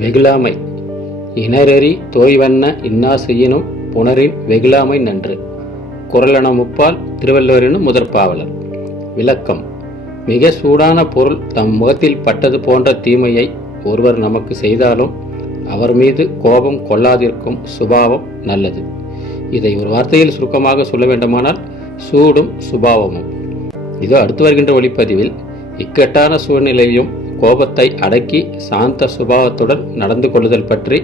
வெகுளாமை இணரெறி தோய்வண்ண இன்னா செய்யினும் புணரின் வெகுளாமை நன்று. குறளென முப்பால் திருவள்ளுவரினும் முதற்பாவலர். விளக்கம்: மிக சூடான பொருள் தம் முகத்தில் பட்டது போன்ற தீமையை ஒருவர் நமக்கு செய்தாலும் அவர் மீது கோபம் கொள்ளாதிருக்கும் சுபாவம் நல்லது. இதை ஒரு வார்த்தையில் சுருக்கமாக சொல்ல வேண்டுமானால் சூடும் சுபாவமும். இதோ அடுத்து வருகின்ற ஒளிப்பதிவில் இக்கட்டான சூழ்நிலையிலும் கோபத்தை அடக்கி சாந்த சுபாவத்துடன் நடந்து கொள்ளுதல் பற்றி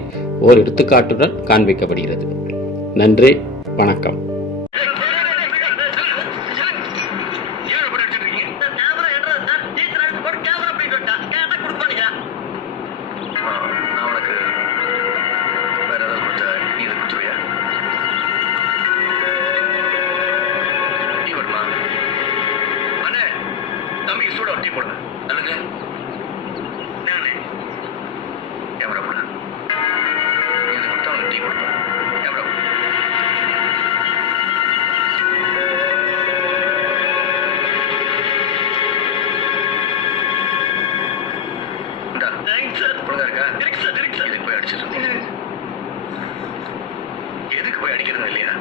ஓர் எடுத்துக்காட்டுடன் காண்பிக்கப்படுகிறது. நன்றி, வணக்கம். தம்பிக்கு சூட டீ போடுங்க. அல்லங்க கேமரா போட இது கொடுத்தா அவனுக்கு டீ கொடுப்பேன். கேமரா ஒழுங்கா இருக்கா? எதுக்கு போய் அடிச்சிட்டு எதுக்கு போய் அடிக்கிறது இல்லையா?